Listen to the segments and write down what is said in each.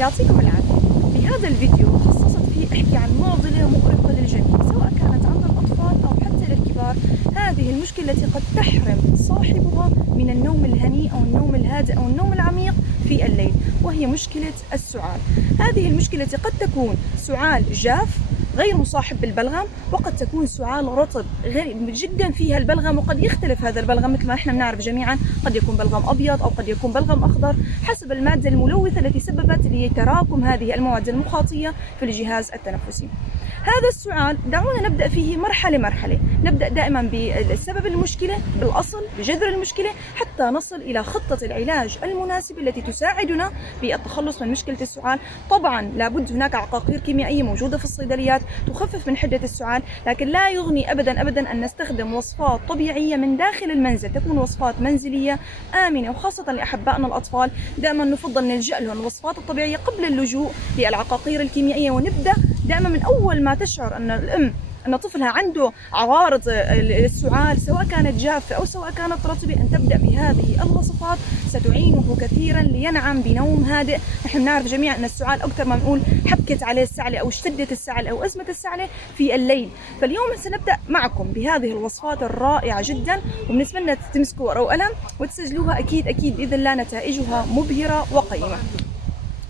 يعطيكم العافية. بهذا الفيديو خصصت فيه أحكي عن معضلة مؤرقة للجميع سواء كانت عند الأطفال أو حتى للكبار. هذه المشكلة التي قد تحرم صاحبها من النوم الهنيء أو النوم الهادئ أو النوم العميق في الليل، وهي مشكلة السعال. هذه المشكلة التي قد تكون سعال جاف غير مصاحب بالبلغم، وقد تكون سعال رطب غير جدا فيها البلغم، وقد يختلف هذا البلغم مثل ما احنا بنعرف جميعا، قد يكون بلغم ابيض او قد يكون بلغم اخضر حسب الماده الملوثه التي سببت لتراكم هذه المواد المخاطيه في الجهاز التنفسي. هذا السعال دعونا نبدأ فيه مرحلة مرحلة. نبدأ دائما بسبب المشكلة، بالأصل بجذر المشكلة، حتى نصل إلى خطة العلاج المناسبة التي تساعدنا بالتخلص من مشكلة السعال. طبعا لابد هناك عقاقير كيميائية موجودة في الصيدليات تخفف من حدة السعال، لكن لا يغني أبدا أن نستخدم وصفات طبيعية من داخل المنزل، تكون وصفات منزلية آمنة، وخاصة لأحبائنا الأطفال دائما نفضل نلجأ لهم الوصفات الطبيعية قبل اللجوء للعقاقير الكيميائية. ونبدأ دائما من أول ما تشعر أن الأم أن طفلها عنده عوارض السعال سواء كانت جافة أو سواء كانت رطبة، أن تبدأ بهذه الوصفات ستعينه كثيرا لينعم بنوم هادئ. نحن نعرف جميعا أن السعال أكثر ما نقول حبكت عليه السعلة أو اشتدت السعلة أو أزمة السعلة في الليل. فاليوم سنبدأ معكم بهذه الوصفات الرائعة جدا، وبالنسبة لنا تمسكوا ورقة وقلم وتسجلوها، أكيد بإذن الله نتائجها مبهرة وقيمة.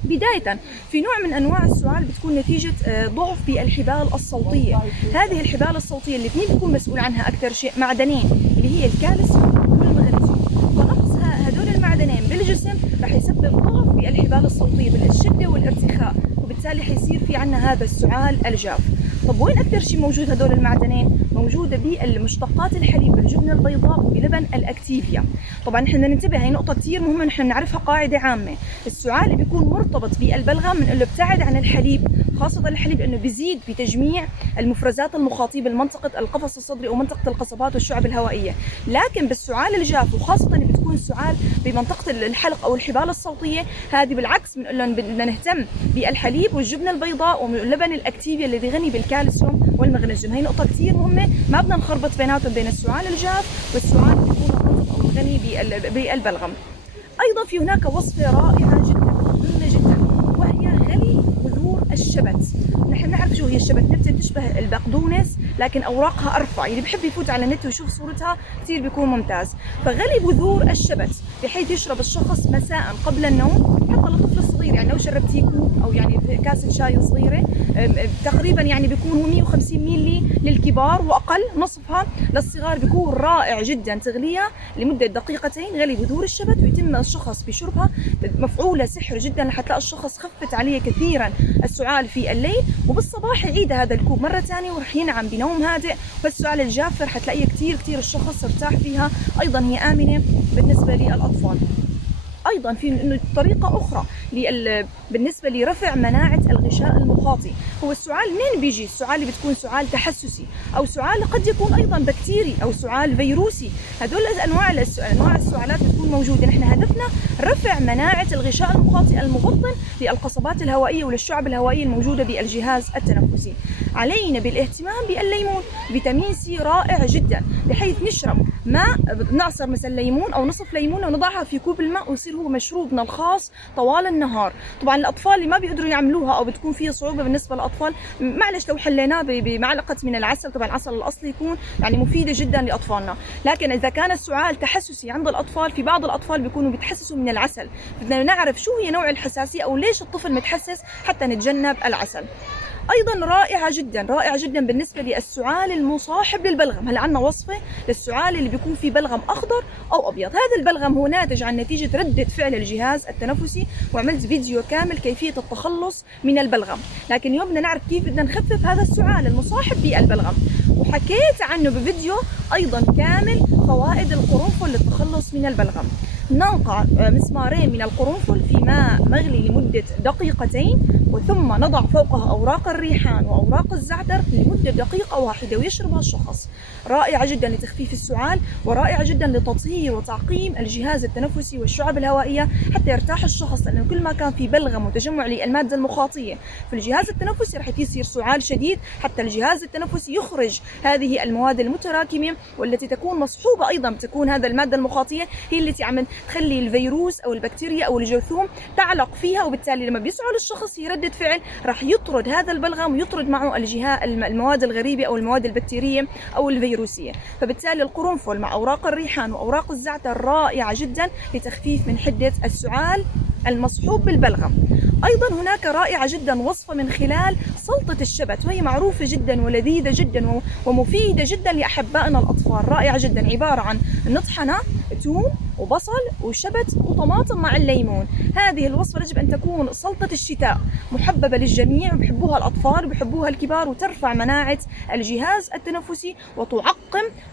بداية في نوع من أنواع السعال بتكون نتيجة ضعف بالحبال الصوتية. هذه الحبال الصوتية اللي الاثنين بيكون مسؤول عنها أكثر شيء معدنين اللي هي الكالسيوم والمغنيسيوم، فنقص هدول المعدنين بالجسم رح يسبب ضعف بالحبال الصوتية بالشدة والارتخاء، وبالتالي حيصير في عنا هذا السعال الجاف. طب وين أكثر شيء موجود هدول المعدنين؟ موجودة بالمشتقات الحليب، بالجبنة البيضاء وبلبن الأكتيفيا. طبعا نحن ننتبه، هي نقطة كثير مهمة نحن نعرفها قاعدة عامة. السعال اللي بيكون مرتبط بالبلغم بنقول له ابتعد عن الحليب، خاصة الحليب لأنه بيزيد بتجميع المفرزات المخاطية لمنطقة القفص الصدري ومنطقة القصبات والشعب الهوائية. لكن بالسعال الجاف وخاصة اللي بتكون سعال بمنطقة الحلق أو الحبال الصوتية، هذه بالعكس بنقول لهم بدنا نهتم بالحليب والجبنة البيضاء واللبن الأكتيفيا الذي غني بالكالسيوم والمغنيسيوم. هي نقطة كثير مهمة، ما بدنا نخربط بيناتهم بين السعال الجاف والسعال اللي بيكون الرطب أو الغني بالبلغم. أيضا في هناك وصفة رائعة جدا مهمة جدا، وهي غلي بذور الشبت. نحن نعرف شو هي الشبت، نبتة تشبه البقدونس لكن أوراقها أرفع، اللي بحب يفوت على النت ويشوف صورتها كثير بيكون ممتاز. فغلي بذور الشبت بحيث يشرب الشخص مساء قبل النوم، حتى للطفل الصغير، يعني لو شربتيه كوب أو يعني كاسة شاي صغيرة تقريبا يعني بيكون هو 150 ميلي للكبار وأقل، نصفها للصغار، بيكون رائع جدا. تغليها لمدة دقيقتين، غلي بذور الشبت، ويتم الشخص بشربها، مفعولة سحر جدا، لحتلاقي الشخص خفت عليه كثيرا السعال في الليل، وبالصباح يعيد هذا الكوب مرة ثانية ورح ينعم بنوم هادئ. والسعال الجافة رح تلاقيها كثير الشخص ارتاح فيها. أيضا هي آمنة بالنسبة للأطفال. ايضا في طريقه اخرى بالنسبه لرفع مناعه الغشاء المخاطي. هو السعال منين بيجي؟ السعال اللي بتكون سعال تحسسي، او سعال قد يكون ايضا بكتيري، او سعال فيروسي. هدول انواع السعالات بتكون موجوده. نحن هدفنا رفع مناعه الغشاء المخاطي المبطن للقصبات الهوائيه وللشعب الهوائيه الموجوده بالجهاز التنفسي. علينا بالاهتمام بالليمون، فيتامين سي رائع جدا، بحيث نشرب ماء، نعصر مثلا ليمون او نصف ليمونه ونضعها في كوب الماء ويصير هو مشروبنا الخاص طوال النهار. طبعا الاطفال اللي ما بيقدروا يعملوها او بتكون فيها صعوبه بالنسبه للاطفال، معلش لو حليناه بمعلقه من العسل، طبعا العسل الاصلي يكون يعني مفيده جدا لاطفالنا. لكن اذا كان السعال تحسسي عند الاطفال، في بعض الاطفال بيكونوا بيتحسسوا من العسل، بدنا نعرف شو هي نوع الحساسيه او ليش الطفل متحسس حتى نتجنب العسل. ايضا رائعه جدا بالنسبه للسعال المصاحب للبلغم. هلا عندنا وصفه للسعال اللي بيكون في بلغم اخضر او ابيض. هذا البلغم هو ناتج عن نتيجه رده فعل الجهاز التنفسي، وعملت فيديو كامل كيفيه التخلص من البلغم. لكن اليوم بدنا نعرف كيف بدنا نخفف هذا السعال المصاحب بالبلغم، وحكيت عنه بفيديو ايضا كامل فوائد القرنفل للتخلص من البلغم. ننقع مسمارين من القرنفل في ماء مغلي لمدة دقيقتين، وثم نضع فوقها أوراق الريحان وأوراق الزعتر لمدة دقيقة واحدة ويشربها الشخص. رائعة جدا لتخفيف السعال، ورائعة جدا لتطهير وتعقيم الجهاز التنفسي والشعب الهوائية حتى يرتاح الشخص، لأنه كل ما كان في بلغم وتجمع للمادة المخاطية في الجهاز التنفسي رح يصير سعال شديد، حتى الجهاز التنفسي يخرج هذه المواد المتراكمة والتي تكون مصحوبة أيضا، تكون هذا المادة المخاطية هي التي عم تخلي الفيروس أو البكتيريا أو الجرثوم تعلق فيها، وبالتالي لما بيسعل الشخص يردد فعل راح يطرد هذا البلغم ويطرد معه المواد الغريبة أو المواد البكتيرية أو الفيروسية. فبالتالي القرنفل مع أوراق الريحان وأوراق الزعتر رائعة جدا لتخفيف من حدة السعال المصحوب بالبلغم. أيضا هناك رائعة جدا وصفة من خلال سلطة الشبت، وهي معروفة جدا ولذيذة جدا ومفيدة جدا لأحبائنا الأطفال. رائعة جدا، عبارة عن نطحنة ثوم وبصل وشبت وطماطم مع الليمون. هذه الوصفة يجب أن تكون سلطة الشتاء محببة للجميع، وبحبوها الأطفال وبحبوها الكبار، وترفع مناعة الجهاز التنفسي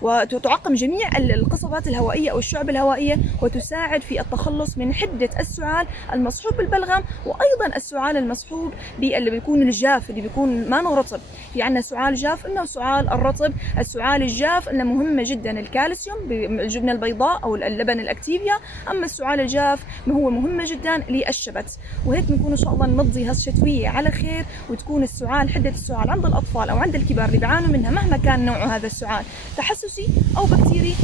وتعقم جميع القصبات الهوائية أو الشعب الهوائية، وتساعد في التخلص من حدة السعال المصحوب بالبلغم، وأيضا السعال المصحوب اللي بيكون الجاف، اللي بيكون ما رطب. في عندنا سعال جاف إنه سعال الرطب. السعال الجاف إنه مهمة جدا الكالسيوم بالجبنة البيضاء أو اللبن الأكتيفيا، أما السعال الجاف هو مهمة جدا للشبت. وهيك بنكون إن شاء الله نمضي هالشتوية على خير، وتكون السعال حدة السعال عند الأطفال أو عند الكبار اللي بيعانوا منها مهما كان نوع هذا السعال، تحسسي أو بكتيري،